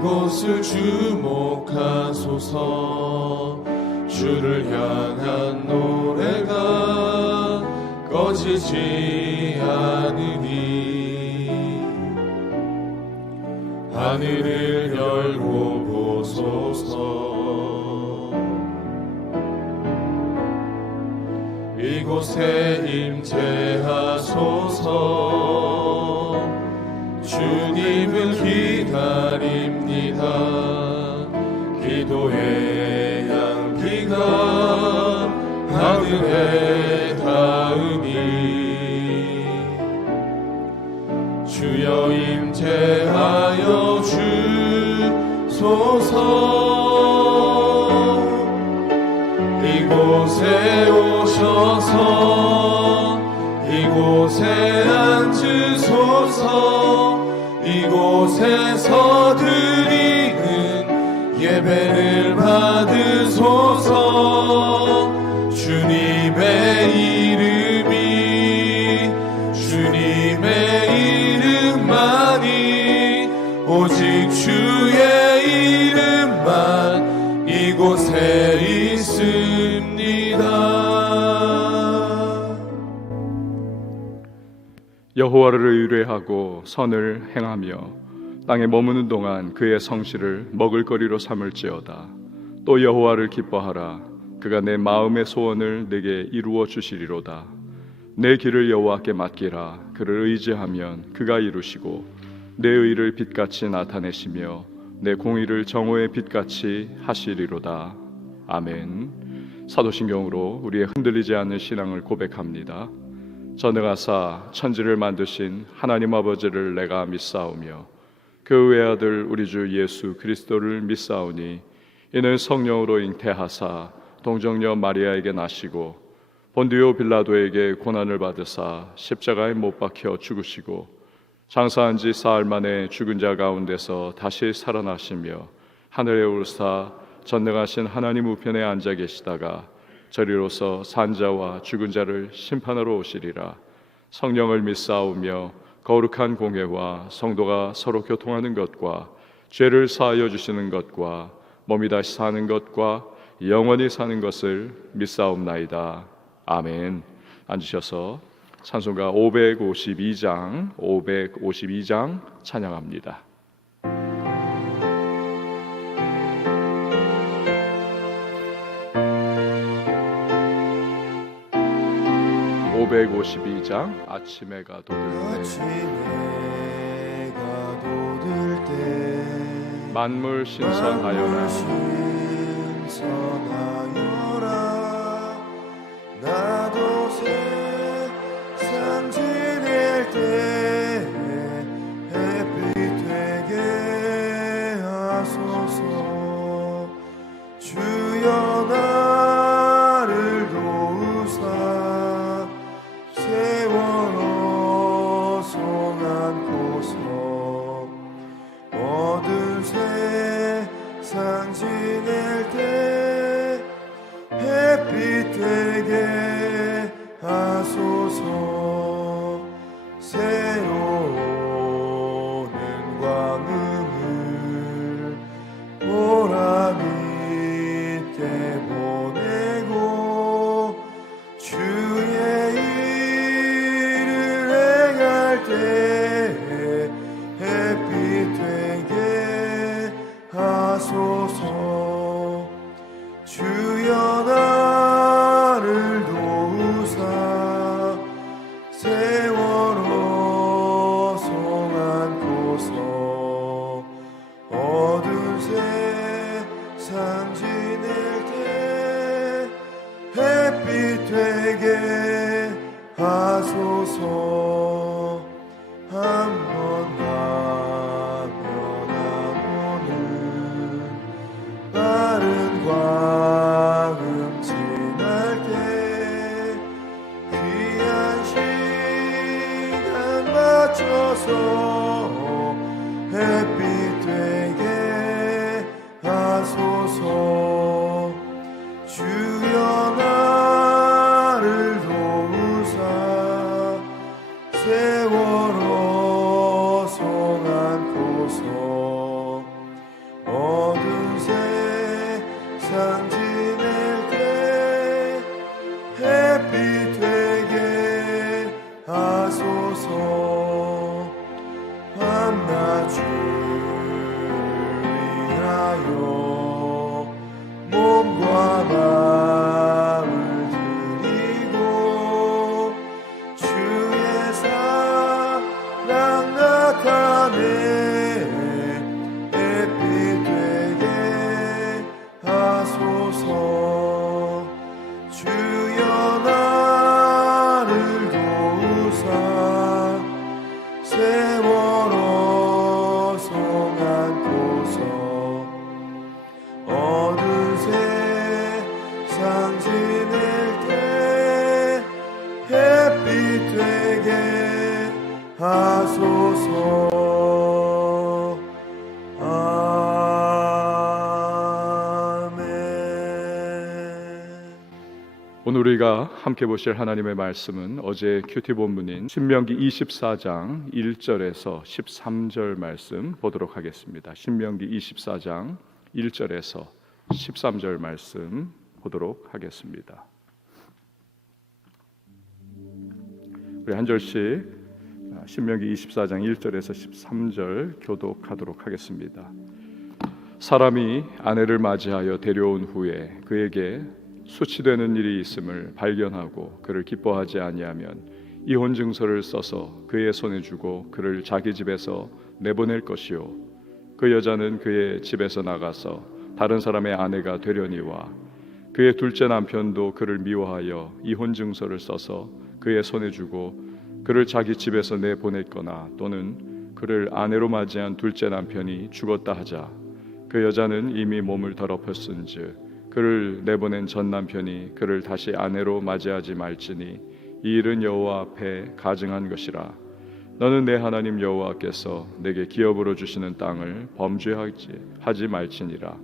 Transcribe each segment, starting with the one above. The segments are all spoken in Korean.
이곳을 주목하소서. 주를 향한 노래가 꺼지지 않으니 하늘을 열고 보소서. 이곳에 임재하소서. 주님을 기다립니다. 기도의 향기가 하늘에 닿으니 주여 임재하여 주소서. 이곳에 오셔서 이곳에 앉으소서. 이곳에서 드리는 예배를 받으소서. 주님의 이름만이 오직 주의 이름만 이곳에 있습니다. 여호와를 의뢰하고 선을 행하며 땅에 머무는 동안 그의 성실을 먹을거리로 삼을지어다. 또 여호와를 기뻐하라. 그가 내 마음의 소원을 내게 이루어 주시리로다. 내 길을 여호와께 맡기라. 그를 의지하면 그가 이루시고 내 의를 빛같이 나타내시며 내 공의를 정오의 빛같이 하시리로다. 아멘. 사도신경으로 우리의 흔들리지 않는 신앙을 고백합니다. 전능하사 천지를 만드신 하나님 아버지를 내가 믿사오며 그 외아들 우리 주 예수 그리스도를 믿사오니 이는 성령으로 잉태하사 동정녀 마리아에게 나시고 본디오 빌라도에게 고난을 받으사 십자가에 못 박혀 죽으시고 장사한 지 사흘 만에 죽은 자 가운데서 다시 살아나시며 하늘에 오르사 전능하신 하나님 우편에 앉아 계시다가 저리로서 산자와 죽은 자를 심판하러 오시리라. 성령을 믿사오며 거룩한 공회와 성도가 서로 교통하는 것과 죄를 사하여 주시는 것과 몸이 다시 사는 것과 영원히 사는 것을 믿사옵나이다. 아멘. 앉으셔서 찬송가 552장 찬양합니다. 552장 아침에 가도들 때 만물 신선하여라. 나도 세상 지낼 때 햇빛 되게 하소서. 주여 나를 도우사 세월호 손 안고서 모든 세상 지낼 때 햇빛 되게 하소서. 새로운 광음을 오늘 우리가 함께 보실 하나님의 말씀은 어제 큐티 본문인 신명기 24장 1절에서 13절 말씀 보도록 하겠습니다. 신명기 24장 1절에서 13절 말씀 보도록 하겠습니다. 우리 한 절씩 신명기 24장 1절에서 13절 교독하도록 하겠습니다. 사람이 아내를 맞이하여 데려온 후에 그에게 수치되는 일이 있음을 발견하고 그를 기뻐하지 아니하면 이혼 증서를 써서 그의 손에 주고 그를 자기 집에서 내보낼 것이요 그 여자는 그의 집에서 나가서 다른 사람의 아내가 되려니와 그의 둘째 남편도 그를 미워하여 이혼 증서를 써서 그의 손에 주고 그를 자기 집에서 내보냈거나 또는 그를 아내로 맞이한 둘째 남편이 죽었다 하자 그 여자는 이미 몸을 더럽혔은즉 그를 내보낸 전 남편이 그를 다시 아내로 맞이하지 말지니 이 일은 여호와 앞에 가증한 것이라. 너는 내 하나님 여호와께서 내게 기업으로 주시는 땅을 범죄하지 말지니라.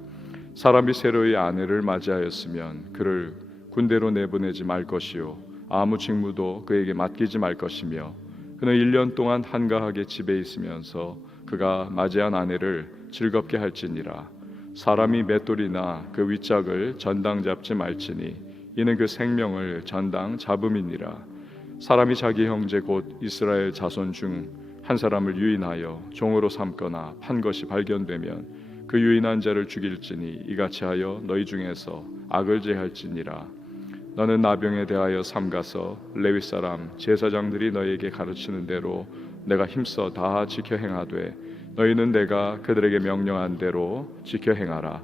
사람이 새로이 아내를 맞이하였으면 그를 군대로 내보내지 말 것이요 아무 직무도 그에게 맡기지 말 것이며 그는 1년 동안 한가하게 집에 있으면서 그가 맞이한 아내를 즐겁게 할지니라. 사람이 맷돌이나 그 윗짝을 전당 잡지 말지니 이는 그 생명을 전당 잡음이니라. 사람이 자기 형제 곧 이스라엘 자손 중 한 사람을 유인하여 종으로 삼거나 판 것이 발견되면 그 유인한 자를 죽일지니 이같이 하여 너희 중에서 악을 제할지니라. 너는 나병에 대하여 삼가서 레위 사람 제사장들이 너희에게 가르치는 대로 내가 힘써 다 지켜 행하되 너희는 내가 그들에게 명령한 대로 지켜 행하라.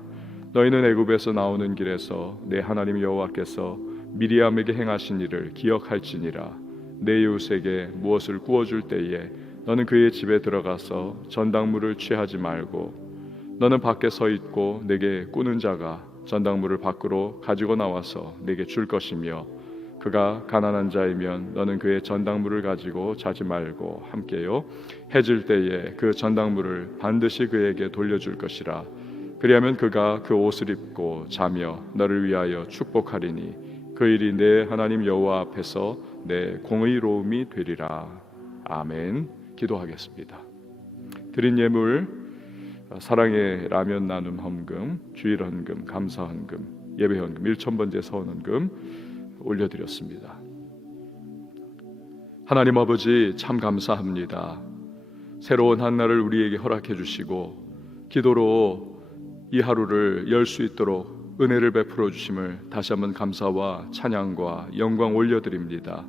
너희는 애굽에서 나오는 길에서 내 하나님 여호와께서 미리암에게 행하신 일을 기억할지니라. 내 이웃에게 무엇을 구워줄 때에 너는 그의 집에 들어가서 전당물을 취하지 말고 너는 밖에 서 있고 내게 꾸는 자가 전당물을 밖으로 가지고 나와서 내게 줄 것이며 그가 가난한 자이면 너는 그의 전당물을 가지고 자지 말고 함께요 해질 때에 그 전당물을 반드시 그에게 돌려줄 것이라. 그리하면 그가 그 옷을 입고 자며 너를 위하여 축복하리니 그 일이 내 하나님 여호와 앞에서 내 공의로움이 되리라. 아멘. 기도하겠습니다. 드린 예물 사랑의 라면 나눔 헌금, 주일 헌금, 감사 헌금, 예배 헌금, 1,000번째 서원 헌금 올려드렸습니다. 하나님 아버지 참 감사합니다. 새로운 한 날을 우리에게 허락해 주시고 기도로 이 하루를 열 수 있도록 은혜를 베풀어 주심을 다시 한번 감사와 찬양과 영광 올려드립니다.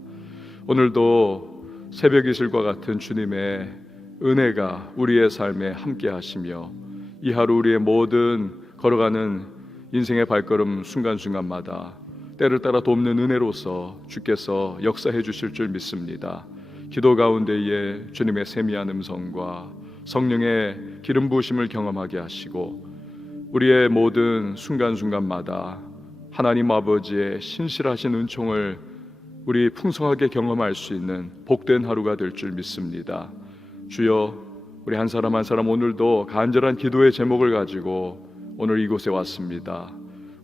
오늘도 새벽 이슬과 같은 주님의 은혜가 우리의 삶에 함께 하시며 이 하루 우리의 모든 걸어가는 인생의 발걸음 순간순간마다 때를 따라 돕는 은혜로서 주께서 역사해 주실 줄 믿습니다. 기도 가운데에 주님의 세미한 음성과 성령의 기름 부으심을 경험하게 하시고 우리의 모든 순간순간마다 하나님 아버지의 신실하신 은총을 우리 풍성하게 경험할 수 있는 복된 하루가 될 줄 믿습니다. 주여, 우리 한 사람 한 사람 오늘도 간절한 기도의 제목을 가지고 오늘 이곳에 왔습니다.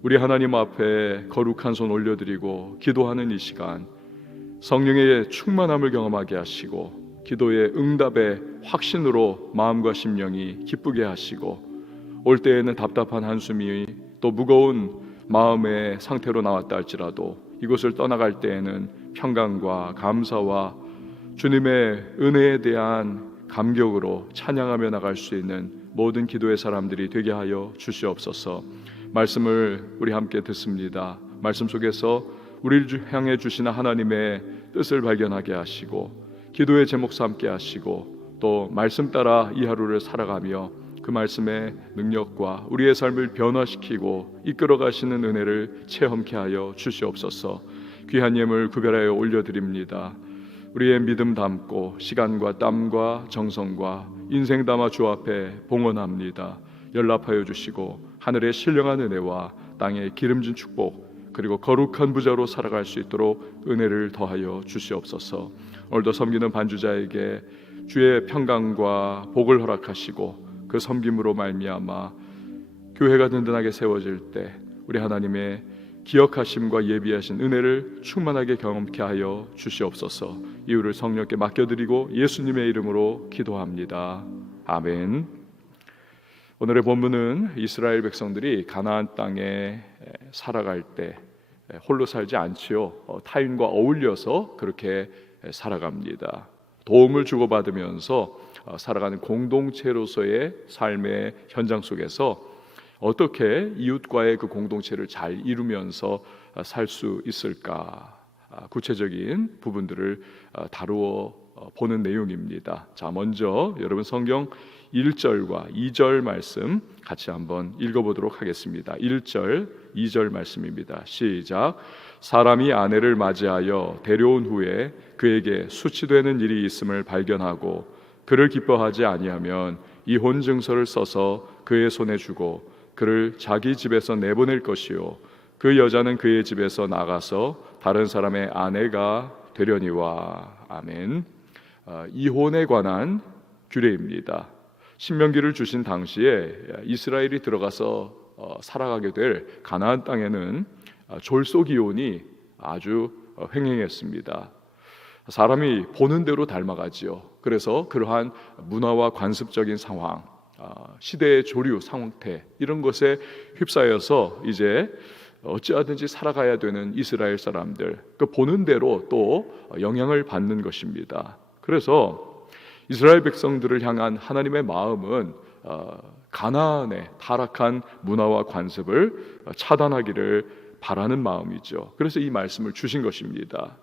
우리 하나님 앞에 거룩한 손 올려드리고 기도하는 이 시간 성령의 충만함을 경험하게 하시고 기도의 응답의 확신으로 마음과 심령이 기쁘게 하시고 올 때에는 답답한 한숨이 또 무거운 마음의 상태로 나왔다 할지라도 이곳을 떠나갈 때에는 평강과 감사와 주님의 은혜에 대한 감격으로 찬양하며 나갈 수 있는 모든 기도의 사람들이 되게 하여 주시옵소서. 말씀을 우리 함께 듣습니다. 말씀 속에서 우리를 향해 주시는 하나님의 뜻을 발견하게 하시고 기도의 제목 삼게 하시고 또 말씀 따라 이 하루를 살아가며 그 말씀의 능력과 우리의 삶을 변화시키고 이끌어 가시는 은혜를 체험케 하여 주시옵소서. 귀한 예물 구별하여 올려드립니다. 우리의 믿음 담고 시간과 땀과 정성과 인생 담아 주 앞에 봉헌합니다. 연락하여 주시고 하늘의 신령한 은혜와 땅의 기름진 축복 그리고 거룩한 부자로 살아갈 수 있도록 은혜를 더하여 주시옵소서. 오늘도 섬기는 반주자에게 주의 평강과 복을 허락하시고 그 섬김으로 말미암아 교회가 든든하게 세워질 때 우리 하나님의 기억하심과 예비하신 은혜를 충만하게 경험케 하여 주시옵소서. 이유를 성령께 맡겨드리고 예수님의 이름으로 기도합니다. 아멘. 오늘의 본문은 이스라엘 백성들이 가나안 땅에 살아갈 때 홀로 살지 않지요. 타인과 어울려서 그렇게 살아갑니다. 도움을 주고받으면서 살아가는 공동체로서의 삶의 현장 속에서 어떻게 이웃과의 그 공동체를 잘 이루면서 살 수 있을까? 구체적인 부분들을 다루어 보는 내용입니다. 자, 먼저 여러분 성경 1절과 2절 말씀 같이 한번 읽어보도록 하겠습니다. 1절, 2절 말씀입니다. 시작. 사람이 아내를 맞이하여 데려온 후에 그에게 수치되는 일이 있음을 발견하고 그를 기뻐하지 아니하면 이혼 증서를 써서 그의 손에 주고 그를 자기 집에서 내보낼 것이요 그 여자는 그의 집에서 나가서 다른 사람의 아내가 되려니와. 아멘. 이혼에 관한 규례입니다. 신명기를 주신 당시에 이스라엘이 들어가서 살아가게 될 가나안 땅에는 졸속 이혼이 아주 횡행했습니다. 사람이 보는 대로 닮아가지요. 그래서 그러한 문화와 관습적인 상황, 시대의 조류, 상태 이런 것에 휩싸여서 이제 어찌하든지 살아가야 되는 이스라엘 사람들, 그 보는 대로 또 영향을 받는 것입니다. 그래서 이스라엘 백성들을 향한 하나님의 마음은 가나안의 타락한 문화와 관습을 차단하기를 바라는 마음이죠. 그래서 이 말씀을 주신 것입니다.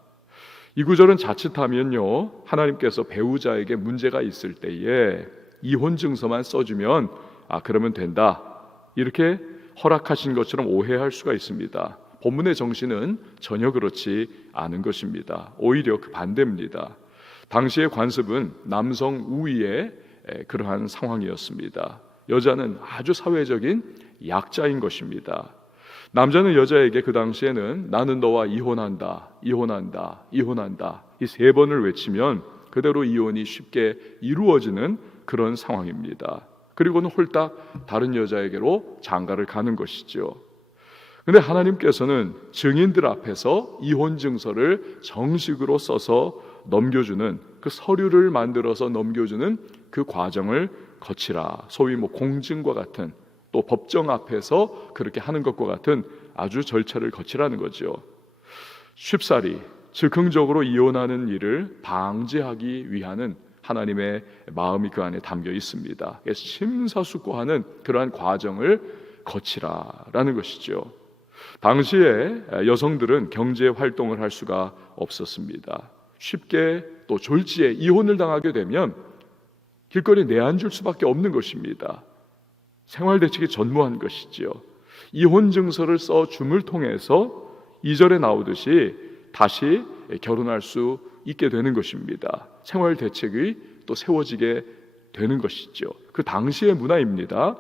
이 구절은 자칫하면요, 하나님께서 배우자에게 문제가 있을 때에 이혼 증서만 써주면 그러면 된다 이렇게 허락하신 것처럼 오해할 수가 있습니다. 본문의 정신은 전혀 그렇지 않은 것입니다. 오히려 그 반대입니다. 당시의 관습은 남성 우위의 그러한 상황이었습니다. 여자는 아주 사회적인 약자인 것입니다. 남자는 여자에게 그 당시에는 나는 너와 이혼한다, 이혼한다, 이혼한다 이 3번을 외치면 그대로 이혼이 쉽게 이루어지는 그런 상황입니다. 그리고는 홀딱 다른 여자에게로 장가를 가는 것이죠. 그런데 하나님께서는 증인들 앞에서 이혼 증서를 정식으로 써서 넘겨주는 그 서류를 만들어서 넘겨주는 그 과정을 거치라. 소위 공증과 같은 또 법정 앞에서 그렇게 하는 것과 같은 아주 절차를 거치라는 거죠. 쉽사리 즉흥적으로 이혼하는 일을 방지하기 위한 하나님의 마음이 그 안에 담겨 있습니다. 심사숙고하는 그러한 과정을 거치라라는 것이죠. 당시에 여성들은 경제 활동을 할 수가 없었습니다. 쉽게 또 졸지에 이혼을 당하게 되면 길거리에 내앉을 수밖에 없는 것입니다. 생활 대책이 전무한 것이지요. 이혼 증서를 써줌을 통해서 2절에 나오듯이 다시 결혼할 수 있게 되는 것입니다. 생활 대책이 또 세워지게 되는 것이죠. 그 당시의 문화입니다.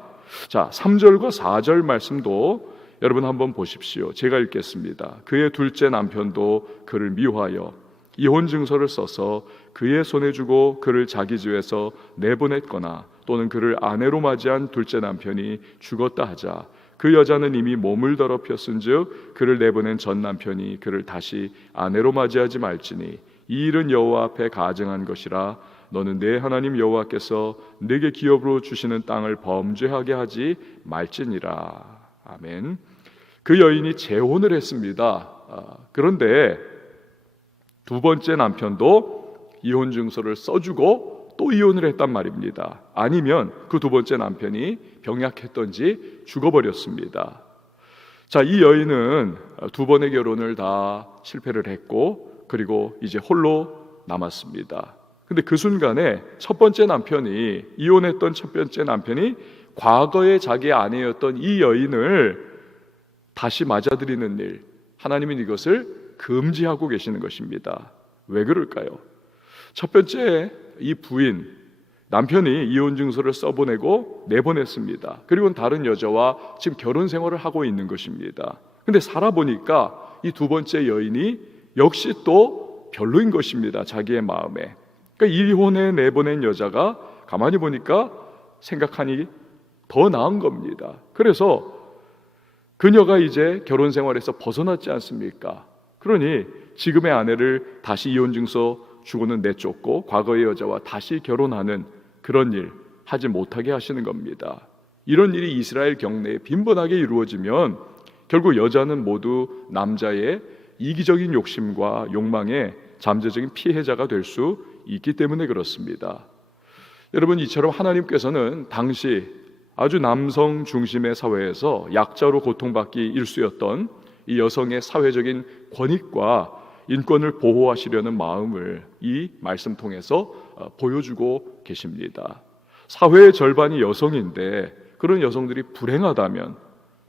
자, 3절과 4절 말씀도 여러분 한번 보십시오. 제가 읽겠습니다. 그의 둘째 남편도 그를 미워하여 이혼 증서를 써서 그의 손에 주고 그를 자기 집에서 내보냈거나 또는 그를 아내로 맞이한 둘째 남편이 죽었다 하자 그 여자는 이미 몸을 더럽혔은즉 그를 내보낸 전 남편이 그를 다시 아내로 맞이하지 말지니 이 일은 여호와 앞에 가증한 것이라 너는 내 하나님 여호와께서 내게 기업으로 주시는 땅을 범죄하게 하지 말지니라. 아멘. 그 여인이 재혼을 했습니다. 그런데 두 번째 남편도 이혼 증서를 써주고 또 이혼을 했단 말입니다. 아니면 그 두 번째 남편이 병약했던지 죽어버렸습니다. 자, 이 여인은 두 번의 결혼을 다 실패를 했고 그리고 이제 홀로 남았습니다. 근데 그 순간에 첫 번째 남편이 이혼했던 첫 번째 남편이 과거에 자기 아내였던 이 여인을 다시 맞아들이는 일, 하나님은 이것을 금지하고 계시는 것입니다. 왜 그럴까요? 첫 번째 이 부인, 남편이 이혼 증서를 써보내고 내보냈습니다. 그리고 다른 여자와 지금 결혼 생활을 하고 있는 것입니다. 근데 살아보니까 이 두 번째 여인이 역시 또 별로인 것입니다. 자기의 마음에. 그러니까 이혼해 내보낸 여자가 가만히 보니까 생각하니 더 나은 겁니다. 그래서 그녀가 이제 결혼 생활에서 벗어났지 않습니까? 그러니 지금의 아내를 다시 이혼증서 주고는 내쫓고 과거의 여자와 다시 결혼하는 그런 일 하지 못하게 하시는 겁니다. 이런 일이 이스라엘 경내에 빈번하게 이루어지면 결국 여자는 모두 남자의 이기적인 욕심과 욕망의 잠재적인 피해자가 될 수 있기 때문에 그렇습니다. 여러분, 이처럼 하나님께서는 당시 아주 남성 중심의 사회에서 약자로 고통받기 일쑤였던 이 여성의 사회적인 권익과 인권을 보호하시려는 마음을 이 말씀 통해서 보여주고 계십니다. 사회의 절반이 여성인데 그런 여성들이 불행하다면,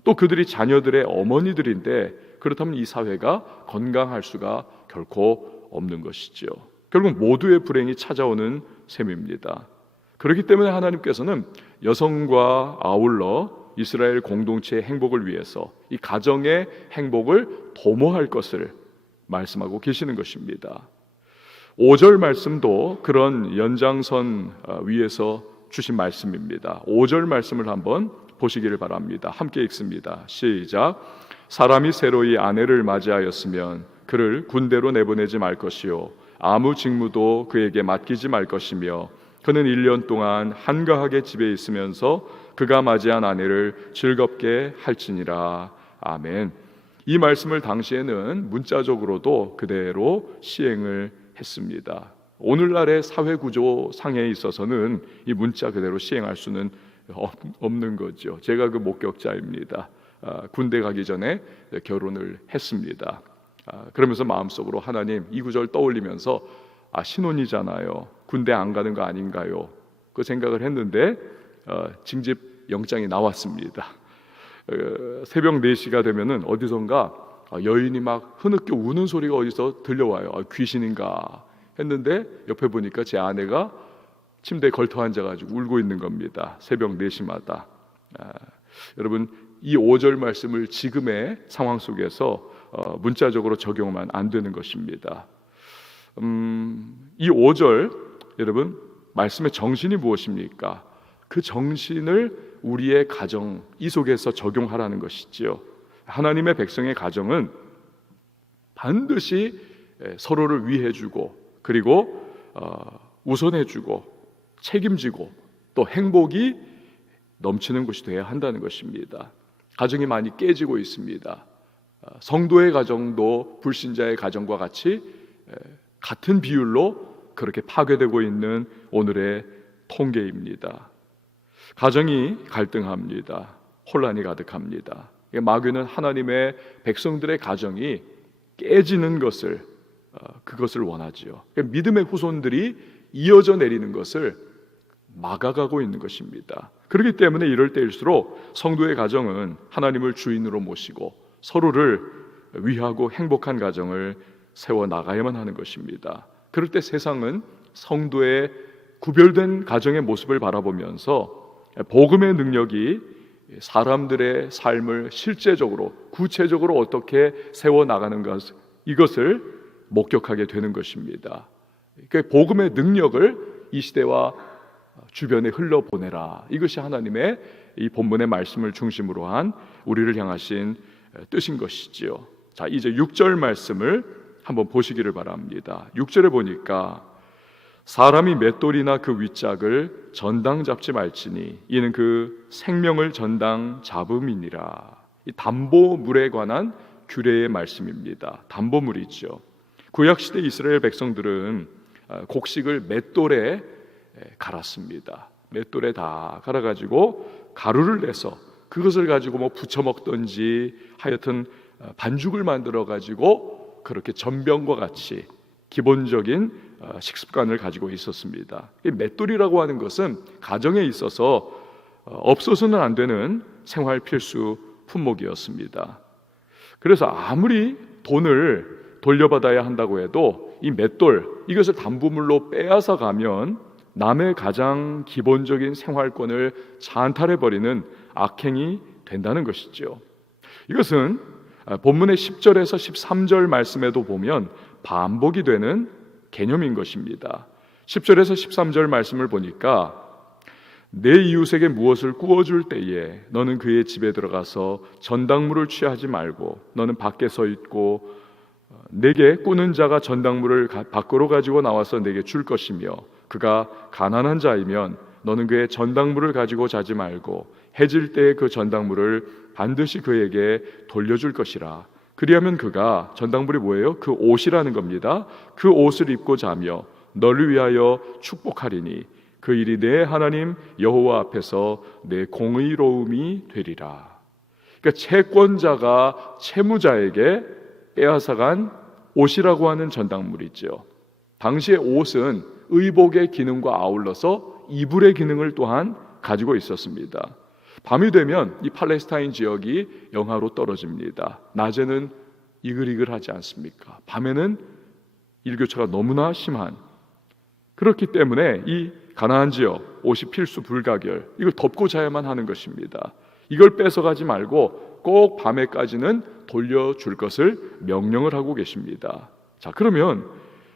또 그들이 자녀들의 어머니들인데 그렇다면 이 사회가 건강할 수가 결코 없는 것이죠. 결국 모두의 불행이 찾아오는 셈입니다. 그렇기 때문에 하나님께서는 여성과 아울러 이스라엘 공동체의 행복을 위해서 이 가정의 행복을 도모할 것을 말씀하고 계시는 것입니다. 5절 말씀도 그런 연장선 위에서 주신 말씀입니다. 5절 말씀을 한번 보시기를 바랍니다. 함께 읽습니다. 시작. 사람이 새로이 아내를 맞이하였으면 그를 군대로 내보내지 말 것이요 아무 직무도 그에게 맡기지 말 것이며 그는 1년 동안 한가하게 집에 있으면서 그가 맞이한 아내를 즐겁게 할지니라. 아멘. 이 말씀을 당시에는 문자적으로도 그대로 시행을 했습니다. 오늘날의 사회구조 상에 있어서는 이 문자 그대로 시행할 수는 없는 거죠. 제가 그 목격자입니다. 군대 가기 전에 결혼을 했습니다. 그러면서 마음속으로 하나님, 이 구절 떠올리면서 신혼이잖아요. 군대 안 가는 거 아닌가요? 그 생각을 했는데 징집 영장이 나왔습니다. 새벽 4시가 되면은 어디선가 여인이 막 흐느껴 우는 소리가 어디서 들려와요. 귀신인가 했는데 옆에 보니까 제 아내가 침대에 걸터 앉아가지고 울고 있는 겁니다. 새벽 4시마다. 여러분, 이 5절 말씀을 지금의 상황 속에서 문자적으로 적용하면 안 되는 것입니다. 이 5절 여러분, 말씀의 정신이 무엇입니까? 그 정신을 우리의 가정 이 속에서 적용하라는 것이지요. 하나님의 백성의 가정은 반드시 서로를 위해주고 그리고 우선해주고 책임지고 또 행복이 넘치는 곳이 되어야 한다는 것입니다. 가정이 많이 깨지고 있습니다. 성도의 가정도 불신자의 가정과 같이 같은 비율로 그렇게 파괴되고 있는 오늘의 통계입니다. 가정이 갈등합니다. 혼란이 가득합니다. 마귀는 하나님의 백성들의 가정이 깨지는 것을 그것을 원하지요. 믿음의 후손들이 이어져 내리는 것을 막아가고 있는 것입니다. 그렇기 때문에 이럴 때일수록 성도의 가정은 하나님을 주인으로 모시고 서로를 위하고 행복한 가정을 세워 나가야만 하는 것입니다. 그럴 때 세상은 성도의 구별된 가정의 모습을 바라보면서 복음의 능력이 사람들의 삶을 실제적으로 구체적으로 어떻게 세워 나가는 것, 이것을 목격하게 되는 것입니다. 그러니까 복음의 능력을 이 시대와 주변에 흘러보내라. 이것이 하나님의 이 본문의 말씀을 중심으로 한 우리를 향하신 뜻인 것이지요. 자, 이제 6절 말씀을 한번 보시기를 바랍니다. 6절에 보니까 사람이 맷돌이나 그 윗짝을 전당 잡지 말지니 이는 그 생명을 전당 잡음이니라. 이 담보물에 관한 규례의 말씀입니다. 담보물이죠. 구약시대 이스라엘 백성들은 곡식을 맷돌에 갈았습니다. 맷돌에 다 갈아가지고 가루를 내서 그것을 가지고 뭐 부쳐 먹든지 하여튼 반죽을 만들어 가지고 그렇게 전병과 같이 기본적인 식습관을 가지고 있었습니다. 이 맷돌이라고 하는 것은 가정에 있어서 없어서는 안 되는 생활 필수 품목이었습니다. 그래서 아무리 돈을 돌려받아야 한다고 해도 이 맷돌, 이것을 담보물로 빼앗아 가면 남의 가장 기본적인 생활권을 찬탈해버리는 악행이 된다는 것이죠. 이것은 본문의 10절에서 13절 말씀에도 보면 반복이 되는 개념인 것입니다. 10절에서 13절 말씀을 보니까 내 이웃에게 무엇을 구워줄 때에 너는 그의 집에 들어가서 전당물을 취하지 말고 너는 밖에 서 있고 내게 꾸는 자가 전당물을 밖으로 가지고 나와서 내게 줄 것이며 그가 가난한 자이면 너는 그의 전당물을 가지고 자지 말고 해질 때에 그 전당물을 반드시 그에게 돌려줄 것이라. 그리하면 그가, 전당물이 뭐예요? 그 옷이라는 겁니다. 그 옷을 입고 자며 너를 위하여 축복하리니 그 일이 내 하나님 여호와 앞에서 내 공의로움이 되리라. 그러니까 채권자가 채무자에게 빼앗아간 옷이라고 하는 전당물이죠. 당시의 옷은 의복의 기능과 아울러서 이불의 기능을 또한 가지고 있었습니다. 밤이 되면 이 팔레스타인 지역이 영하로 떨어집니다. 낮에는 이글이글하지 않습니까? 밤에는 일교차가 너무나 심한, 그렇기 때문에 이 가나안 지역 옷이 필수 불가결, 이걸 덮고 자야만 하는 것입니다. 이걸 뺏어가지 말고 꼭 밤에까지는 돌려줄 것을 명령을 하고 계십니다. 자, 그러면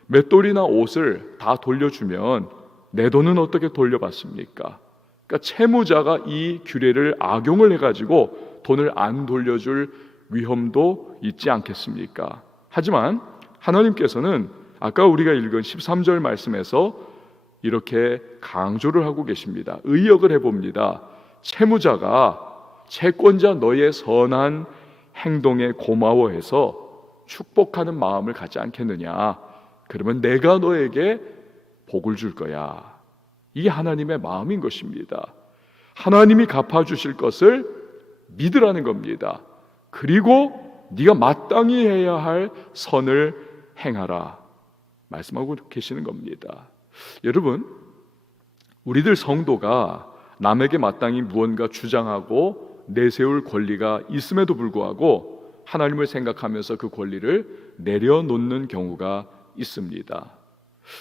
맷돌이나 옷을 다 돌려주면 내 돈은 어떻게 돌려받습니까? 그러니까 채무자가 이 규례를 악용을 해가지고 돈을 안 돌려줄 위험도 있지 않겠습니까? 하지만 하나님께서는 아까 우리가 읽은 13절 말씀에서 이렇게 강조를 하고 계십니다. 의역을 해봅니다. 채무자가 채권자 너의 선한 행동에 고마워해서 축복하는 마음을 갖지 않겠느냐? 그러면 내가 너에게 복을 줄 거야. 이게 하나님의 마음인 것입니다. 하나님이 갚아주실 것을 믿으라는 겁니다. 그리고 네가 마땅히 해야 할 선을 행하라 말씀하고 계시는 겁니다. 여러분, 우리들 성도가 남에게 마땅히 무언가 주장하고 내세울 권리가 있음에도 불구하고 하나님을 생각하면서 그 권리를 내려놓는 경우가 있습니다.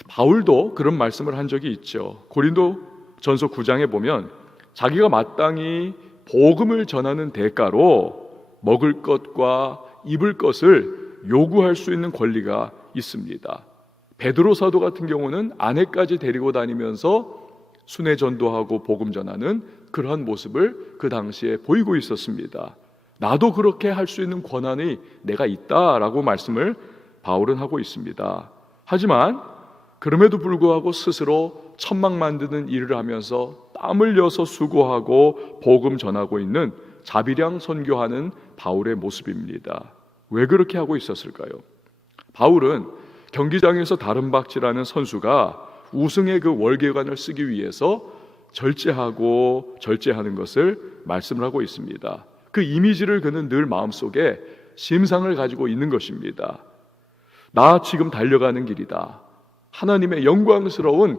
바울도 그런 말씀을 한 적이 있죠. 고린도전서 9장에 보면 자기가 마땅히 복음을 전하는 대가로 먹을 것과 입을 것을 요구할 수 있는 권리가 있습니다. 베드로 사도 같은 경우는 아내까지 데리고 다니면서 순회 전도하고 복음 전하는 그러한 모습을 그 당시에 보이고 있었습니다. 나도 그렇게 할 수 있는 권한이 내가 있다라고 말씀을 바울은 하고 있습니다. 하지만 그럼에도 불구하고 스스로 천막 만드는 일을 하면서 땀 흘려서 수고하고 복음 전하고 있는 자비량 선교하는 바울의 모습입니다. 왜 그렇게 하고 있었을까요? 바울은 경기장에서 다름박질하는 선수가 우승의 그 월계관을 쓰기 위해서 절제하는 것을 말씀을 하고 있습니다. 그 이미지를 그는 늘 마음속에 심상을 가지고 있는 것입니다. 나 지금 달려가는 길이다. 하나님의 영광스러운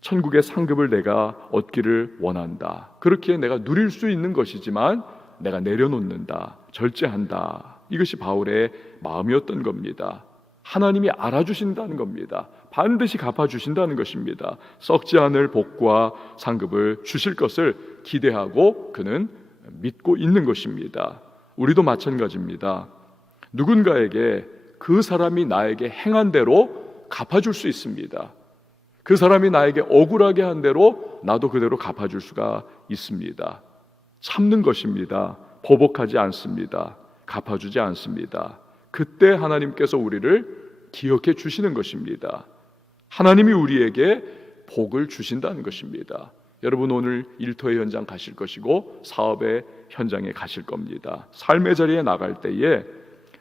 천국의 상급을 내가 얻기를 원한다. 그렇게 내가 누릴 수 있는 것이지만 내가 내려놓는다, 절제한다. 이것이 바울의 마음이었던 겁니다. 하나님이 알아주신다는 겁니다. 반드시 갚아주신다는 것입니다. 썩지 않을 복과 상급을 주실 것을 기대하고 그는 믿고 있는 것입니다. 우리도 마찬가지입니다. 누군가에게 그 사람이 나에게 행한 대로 갚아줄 수 있습니다. 그 사람이 나에게 억울하게 한 대로 나도 그대로 갚아줄 수가 있습니다. 참는 것입니다. 보복하지 않습니다. 갚아주지 않습니다. 그때 하나님께서 우리를 기억해 주시는 것입니다. 하나님이 우리에게 복을 주신다는 것입니다. 여러분, 오늘 일터의 현장 가실 것이고 사업의 현장에 가실 겁니다. 삶의 자리에 나갈 때에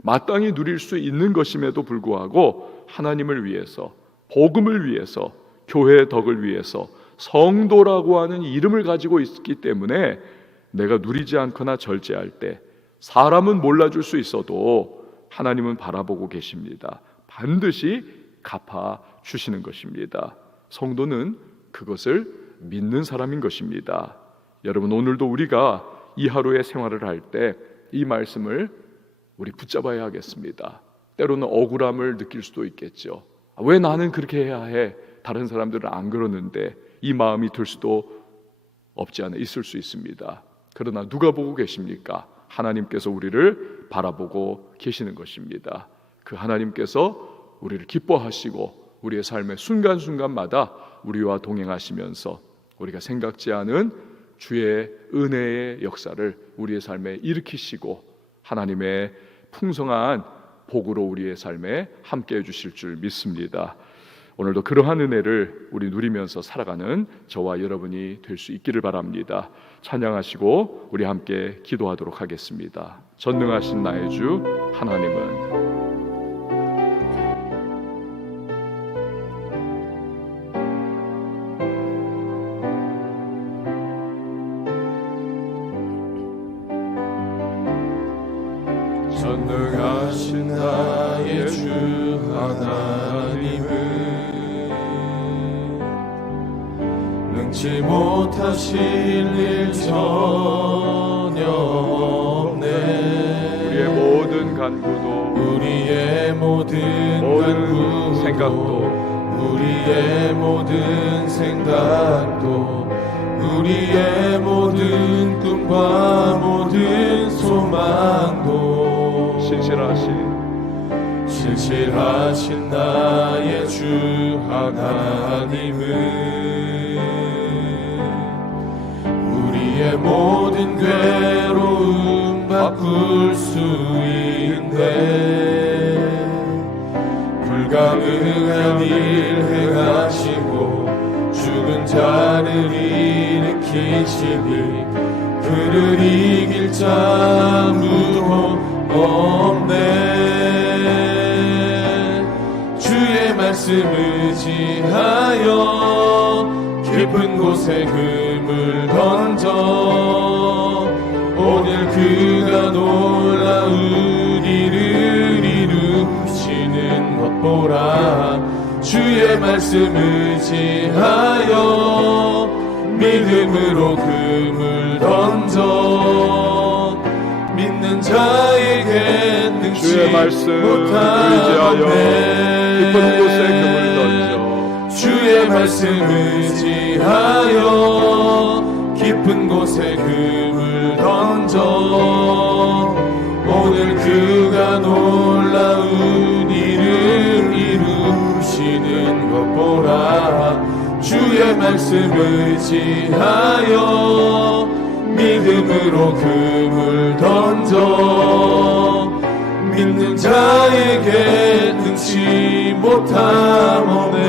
마땅히 누릴 수 있는 것임에도 불구하고 하나님을 위해서, 복음을 위해서, 교회의 덕을 위해서 성도라고 하는 이름을 가지고 있기 때문에 내가 누리지 않거나 절제할 때 사람은 몰라줄 수 있어도 하나님은 바라보고 계십니다. 반드시 갚아주시는 것입니다. 성도는 그것을 믿는 사람인 것입니다. 여러분, 오늘도 우리가 이 하루의 생활을 할 때 이 말씀을 우리 붙잡아야 하겠습니다. 때로는 억울함을 느낄 수도 있겠죠. 왜 나는 그렇게 해야 해? 다른 사람들은 안 그러는데, 이 마음이 들 수도 없지 않아 있을 수 있습니다. 그러나 누가 보고 계십니까? 하나님께서 우리를 바라보고 계시는 것입니다. 그 하나님께서 우리를 기뻐하시고 우리의 삶의 순간순간마다 우리와 동행하시면서 우리가 생각지 않은 주의 은혜의 역사를 우리의 삶에 일으키시고 하나님의 풍성한 복으로 우리의 삶에 함께 해주실 줄 믿습니다. 오늘도 그러한 은혜를 우리 누리면서 살아가는 저와 여러분이 될 수 있기를 바랍니다. 찬양하시고 우리 함께 기도하도록 하겠습니다. 전능하신 나의 주 하나님은 전능하신 나의 주 하나님은 능치 못하실 일 전혀 없네. 우리의 모든 간구도 우리의 모든 생각도 우리의 모든 생각도 우리의 모든 꿈과 모든 소망도 신실하신 나의 주 하나님은 우리의 모든 괴로움 바꿀 수 있네. 불가능한 일 행하시고 죽은 자를 일으키시니 그를 이길 자 아무도 없네. 주의 말씀 의지하여 깊은 곳에 금을 던져 오늘 그가 놀라운 일을 이루시는 것 보라. 주의 말씀 의지하여 믿음으로 금을 던져 믿는 자에게 능치 주의 말씀 의지하여 깊은 곳에 금을 던져 주의 말씀 의지하여 깊은 곳에 금을 던져 오늘 그가 놀라운 일을 이루시는 것 보라. 주의 말씀 의지하여 믿음으로 금을 던져 믿는 자에게 능치 못함오네.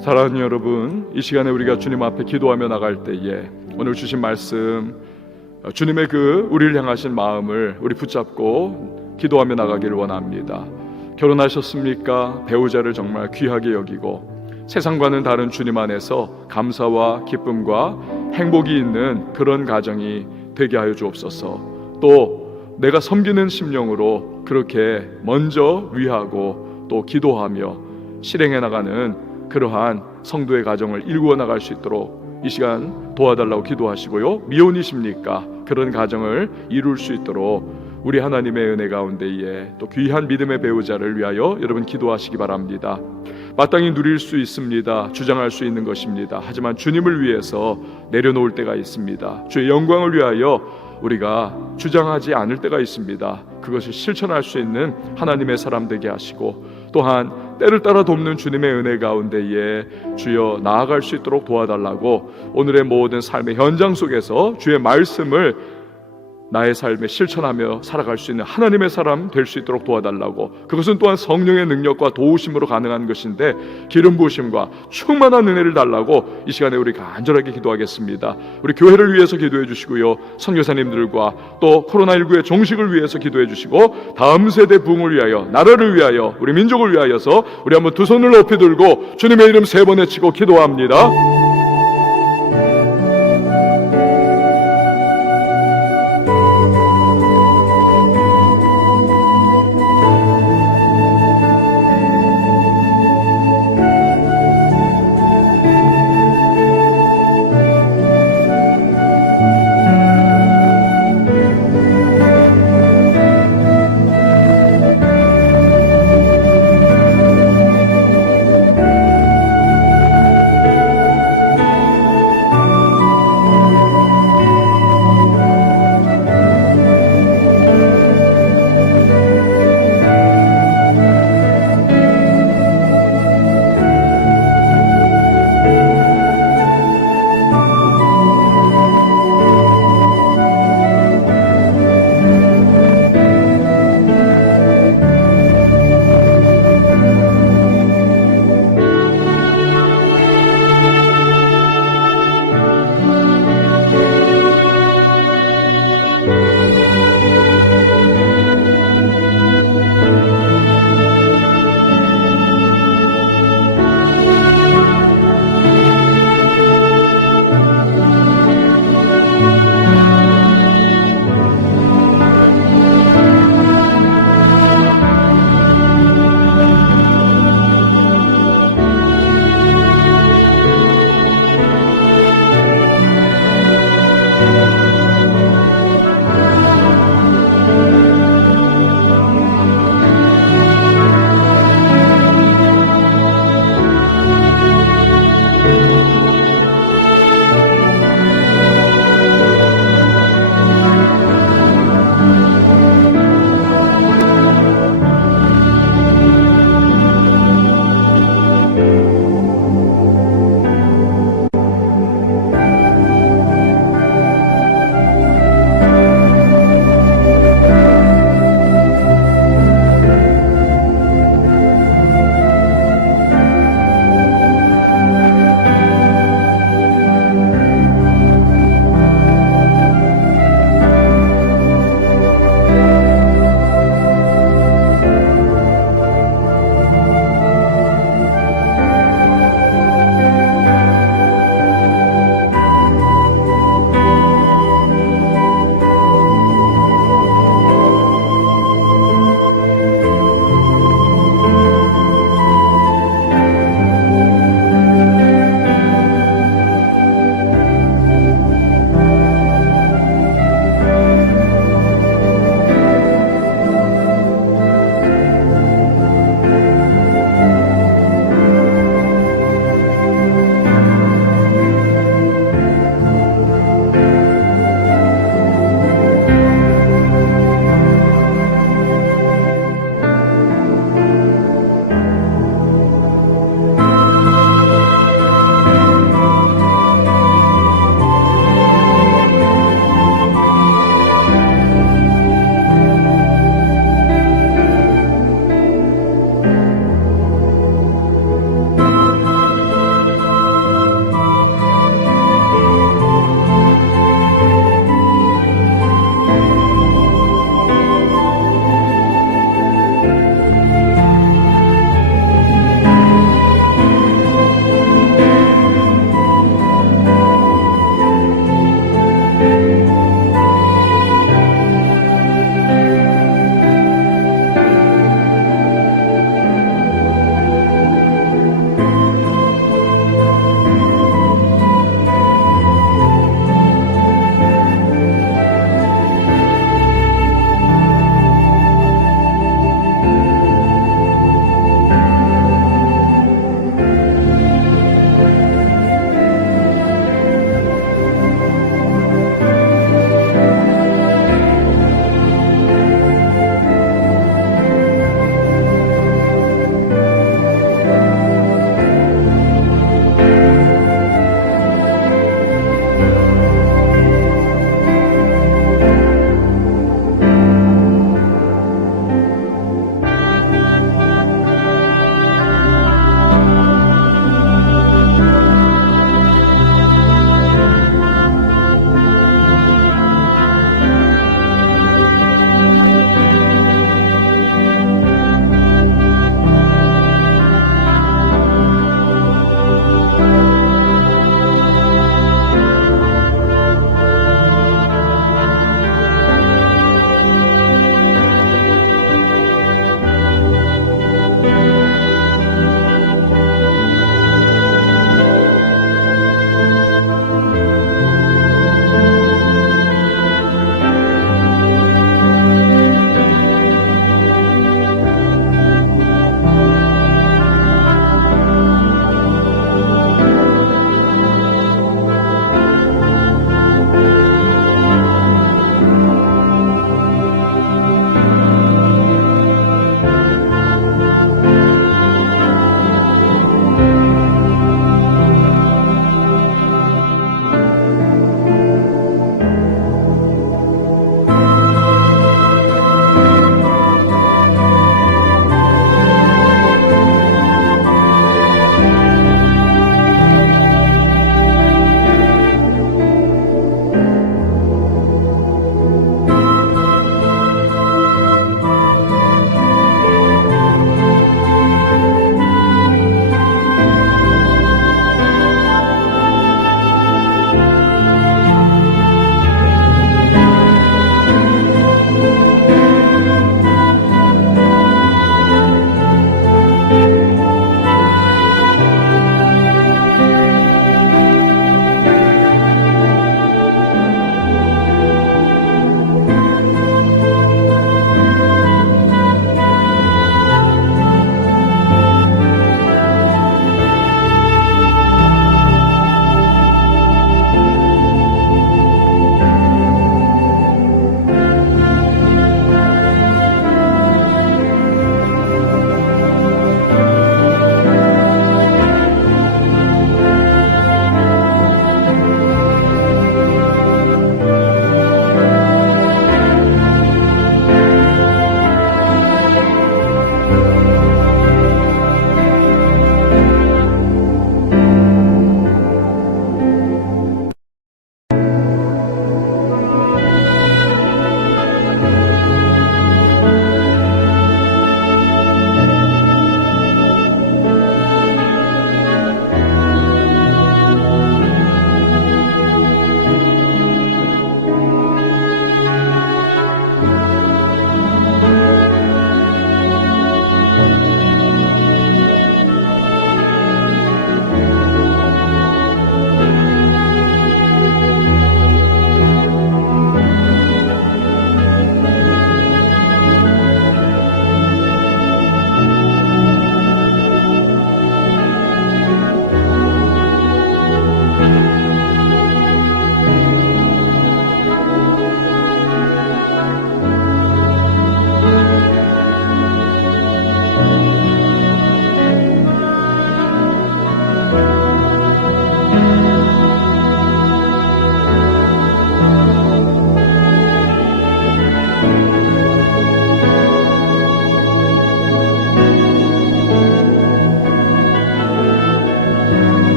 사랑하는 여러분, 이 시간에 우리가 주님 앞에 기도하며 나갈 때에 오늘 주신 말씀 주님의 그 우리를 향하신 마음을 우리 붙잡고 기도하며 나가기를 원합니다. 결혼하셨습니까? 배우자를 정말 귀하게 여기고 세상과는 다른 주님 안에서 감사와 기쁨과 행복이 있는 그런 가정이 되게 하여 주옵소서. 또 내가 섬기는 심령으로 그렇게 먼저 위하고 또 기도하며 실행해 나가는 그러한 성도의 가정을 일구어 나갈 수 있도록 이 시간 도와달라고 기도하시고요. 미혼이십니까? 그런 가정을 이룰 수 있도록 우리 하나님의 은혜 가운데에 또 귀한 믿음의 배우자를 위하여 여러분 기도하시기 바랍니다. 마땅히 누릴 수 있습니다. 주장할 수 있는 것입니다. 하지만 주님을 위해서 내려놓을 때가 있습니다. 주의 영광을 위하여 우리가 주장하지 않을 때가 있습니다. 그것을 실천할 수 있는 하나님의 사람 되게 하시고 또한 때를 따라 돕는 주님의 은혜 가운데에 주여 나아갈 수 있도록 도와달라고 오늘의 모든 삶의 현장 속에서 주의 말씀을 나의 삶에 실천하며 살아갈 수 있는 하나님의 사람 될 수 있도록 도와달라고. 그것은 또한 성령의 능력과 도우심으로 가능한 것인데 기름 부으심과 충만한 은혜를 달라고 이 시간에 우리 간절하게 기도하겠습니다. 우리 교회를 위해서 기도해 주시고요, 선교사님들과 또 코로나19의 종식을 위해서 기도해 주시고 다음 세대 부흥을 위하여, 나라를 위하여, 우리 민족을 위하여서 우리 한번 두 손을 높이 들고 주님의 이름 3번 외치고 기도합니다.